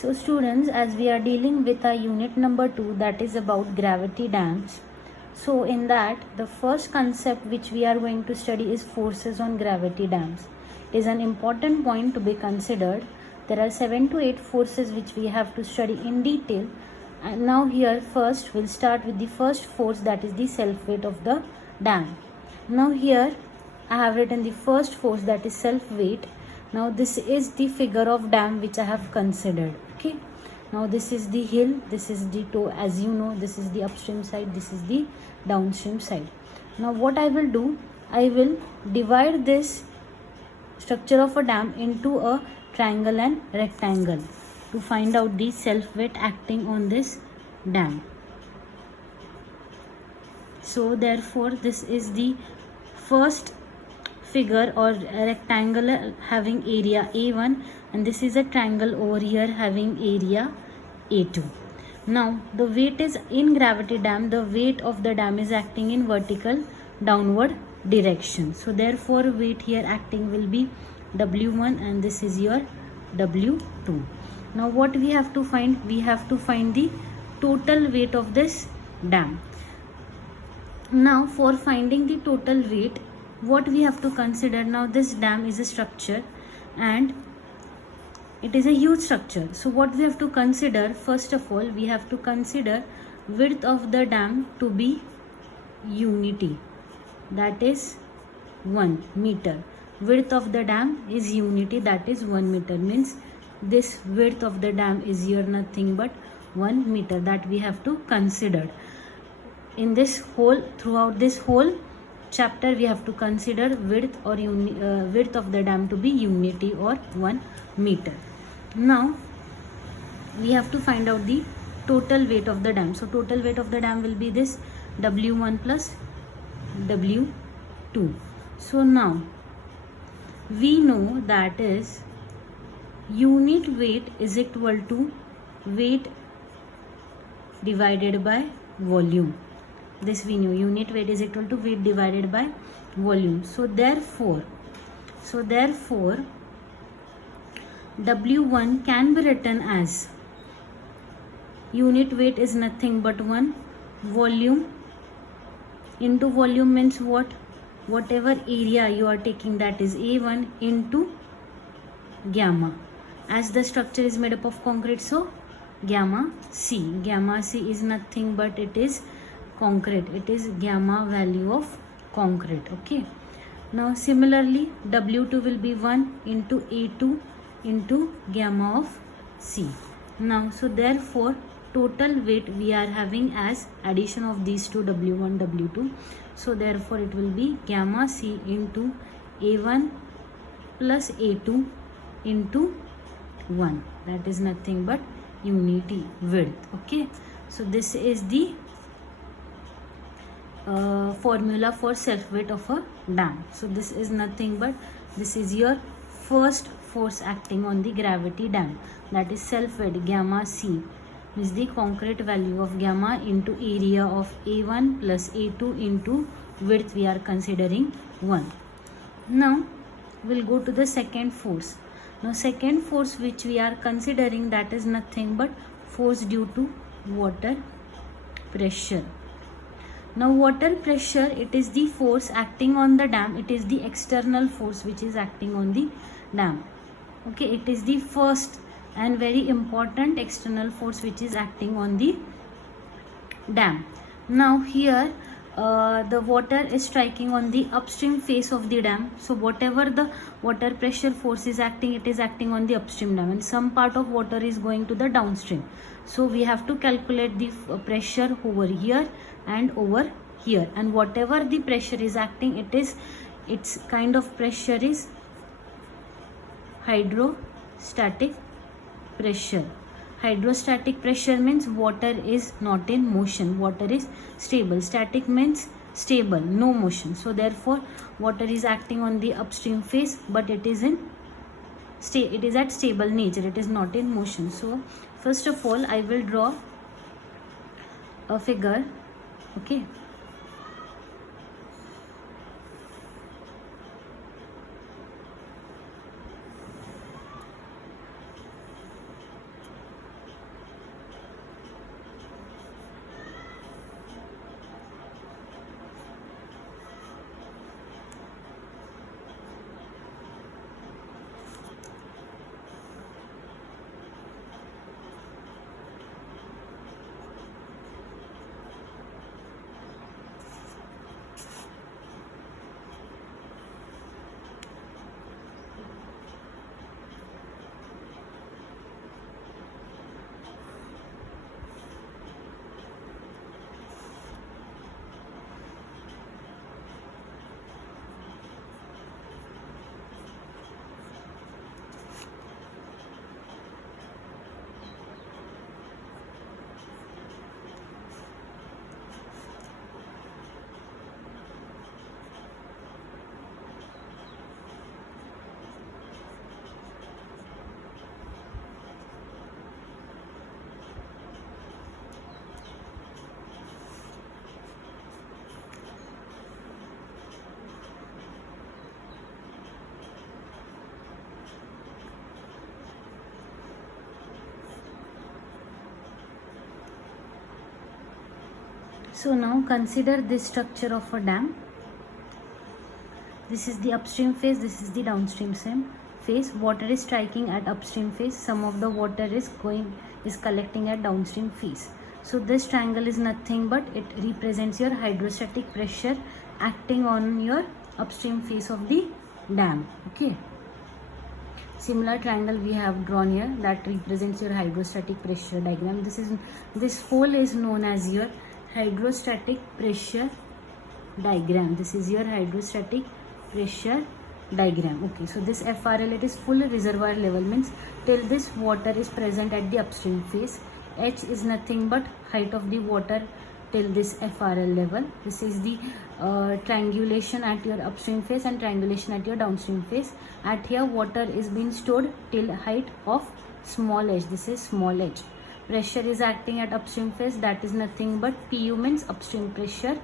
So students, as we are dealing with our unit number 2, that is about gravity dams. So in that, the first concept which we are going to study is forces on gravity dams. It is an important point to be considered. There are 7 to 8 forces which we have to study in detail. And now here first we'll start with the first force, that is the self weight of the dam. Now here I have written the first force, that is self weight. Now this is the figure of dam which I have considered. Okay, now this is the hill, this is the toe, as you know, this is the upstream side, this is the downstream side. Now what I will do, I will divide this structure of a dam into a triangle and rectangle to find out the self weight acting on this dam. So therefore this is the first figure or rectangle having area A1, and this is a triangle over here having area A2. Now the weight is in gravity dam, the weight of the dam is acting in vertical downward direction. So therefore weight here acting will be W1 and this is your W2. Now what we have to find? We have to find the total weight of this dam. Now for finding the total weight, what we have to consider, now this dam is a structure and it is a huge structure. So what we have to consider, first of all we have to consider width of the dam to be unity, that is 1 meter. Width of the dam is unity, that is 1 meter, means this width of the dam is here nothing but 1 meter, that we have to consider. In this whole, throughout this whole chapter we have to consider width or width of the dam to be unity or 1 meter. Now we have to find out the total weight of the dam. So total weight of the dam will be this W1 plus W2. So now we know that is unit weight is equal to weight divided by volume. This we knew, unit weight is equal to weight divided by volume. So therefore W1 can be written as unit weight is nothing but 1, volume into volume means what? Whatever area you are taking, that is A1 into gamma. As the structure is made up of concrete, so gamma C. Gamma C is nothing but it is concrete, it is gamma value of concrete. Okay, now similarly W2 will be 1 into A2 into gamma of C. Now so therefore total weight we are having as addition of these two, W1 W2. So therefore it will be gamma C into A1 plus A2 into 1, that is nothing but unity width. Okay, so this is the formula for self weight of a dam. So this is nothing but this is your first force acting on the gravity dam, that is self weight gamma C is the concrete value of gamma into area of A1 plus A2 into width we are considering 1. Now we'll go to the second force. Now second force which we are considering, that is nothing but force due to water pressure. Now water pressure, it is the force acting on the dam, it is the external force which is acting on the dam. Okay, it is the first and very important external force which is acting on the dam. Now here the water is striking on the upstream face of the dam. So whatever the water pressure force is acting, it is acting on the upstream dam, and some part of water is going to the downstream. So we have to calculate the pressure over here and over here, and whatever the pressure is acting, its kind of pressure is hydrostatic pressure. Hydrostatic pressure means water is not in motion, water is stable. Static means stable, no motion. So therefore water is acting on the upstream face, but it is at stable nature, it is not in motion. So first of all I will draw a figure. Okay, So now consider this structure of a dam. This is the upstream phase, this is the downstream phase. Water is striking at upstream phase, some of the water is collecting at downstream phase. So this triangle is nothing but it represents your hydrostatic pressure acting on your upstream phase of the dam. Okay, similar triangle we have drawn here that represents your hydrostatic pressure diagram. This whole is known as your hydrostatic pressure diagram. This is your hydrostatic pressure diagram. Okay, so this FRL, it is full reservoir level, means till this water is present at the upstream phase. H is nothing but height of the water till this FRL level. This is the triangulation at your upstream phase and triangulation at your downstream phase. At here water is being stored till height of small h. This is small h. Pressure is acting at upstream phase, that is nothing but PU means upstream pressure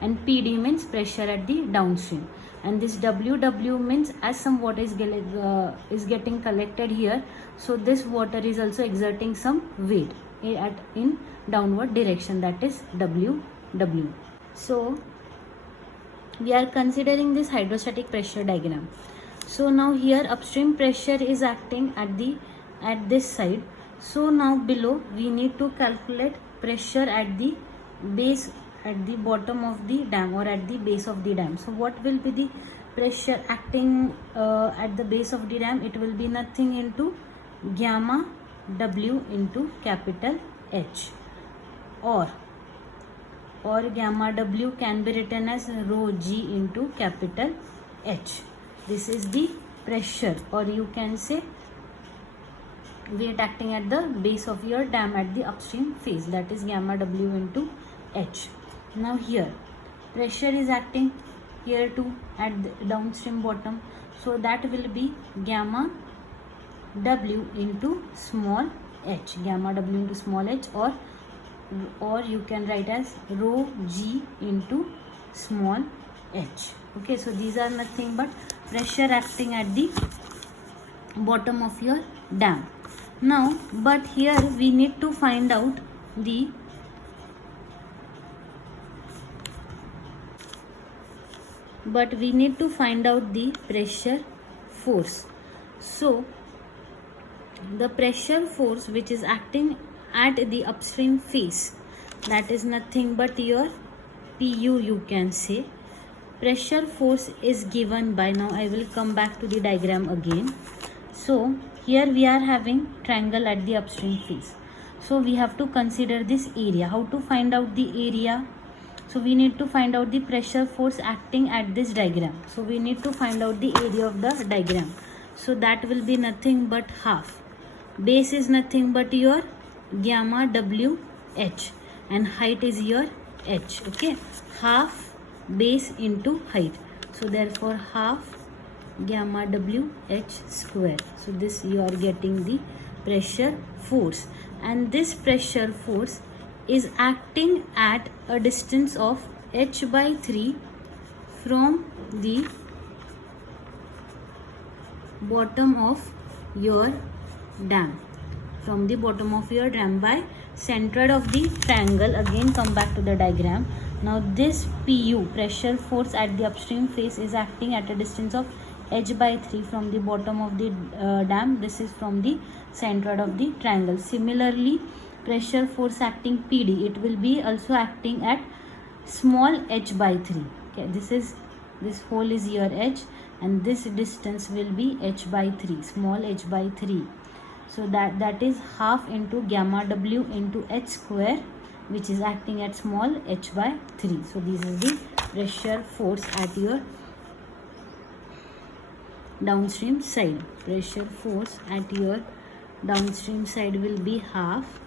and PD means pressure at the downstream. And this WW means as some water is getting collected here, so this water is also exerting some weight in downward direction, that is WW. So we are considering this hydrostatic pressure diagram. So now here upstream pressure is acting at this side. So now below we need to calculate pressure at the base, at the bottom of the dam or at the base of the dam. So what will be the pressure acting at the base of the dam? It will be nothing into gamma W into capital H, or gamma W can be written as rho G into capital H. This is the pressure, or you can say weight acting at the base of your dam at the upstream phase, that is gamma W into H. Now here pressure is acting here too at the downstream bottom, so that will be gamma W into small h, gamma W into small h, or you can write as rho G into small h. Okay, so these are nothing but pressure acting at the bottom of your dam. Now but here we need to find out the pressure force. So the pressure force which is acting at the upstream phase, that is nothing but your PU, you can say. Pressure force is given by, now I will come back to the diagram again. So here we are having triangle at the upstream phase, so we have to consider this area. How to find out the area? So we need to find out the pressure force acting at this diagram. So we need to find out the area of the diagram. So that will be nothing but half. Base is nothing but your gamma W H and height is your H. Okay, half base into height. So therefore half gamma W H square. So this you are getting the pressure force, and this pressure force is acting at a distance of h by 3 from the bottom of your dam, by center of the triangle. Again come back to the diagram. Now this PU, pressure force at the upstream phase, is acting at a distance of h by 3 from the bottom of the dam. This is from the center of the triangle. Similarly, pressure force acting PD, it will be also acting at small h by 3. Okay, this whole is your h, and this distance will be h by 3, small h by 3. So that is half into gamma W into h square, which is acting at small h by 3. So this is the pressure force at your downstream side. Pressure force at your downstream side will be half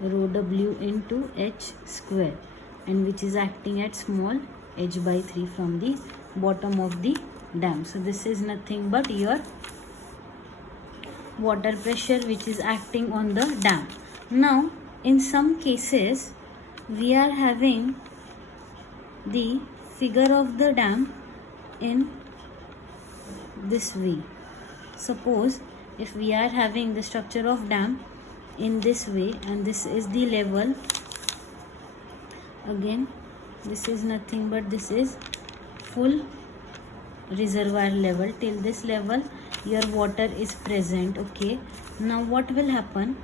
rho W into h square, and which is acting at small h by 3 from the bottom of the dam. So this is nothing but your water pressure which is acting on the dam. Now in some cases we are having the figure of the dam in this way. Suppose if we are having the structure of dam in this way, and this is the level again this is nothing but this is full reservoir level. Till this level your water is present. Okay, now what will happen,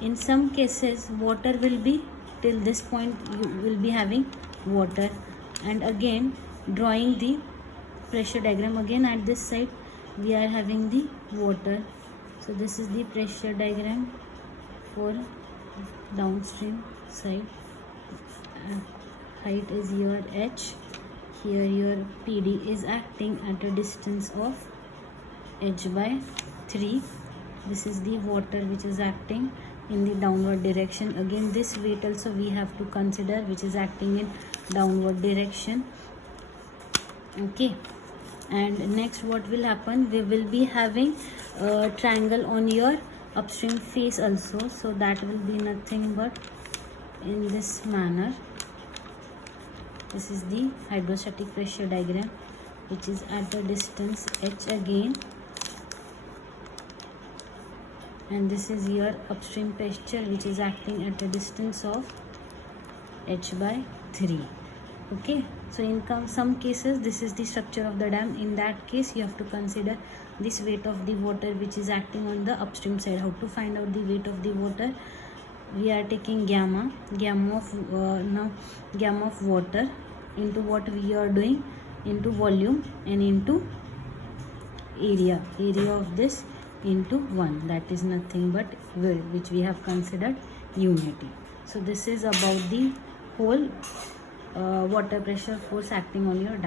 in some cases water will be till this point, you will be having water, and again drawing the pressure diagram, again at this side we are having the water. So this is the pressure diagram for downstream side. Height is your h, here your PD is acting at a distance of h by 3. This is the water which is acting in the downward direction. Again this weight also we have to consider, which is acting in downward direction. Okay, and next what will happen, we will be having a triangle on your upstream face also. So that will be nothing but in this manner. This is the hydrostatic pressure diagram, which is at the distance h again, and this is your upstream pressure which is acting at a distance of h by 3. Okay, so in some cases this is the structure of the dam. In that case you have to consider this weight of the water which is acting on the upstream side. How to find out the weight of the water? We are taking gamma of water into what we are doing, into volume and into area of this into 1, that is nothing but which we have considered unity. So this is about the whole water pressure force acting on your dam.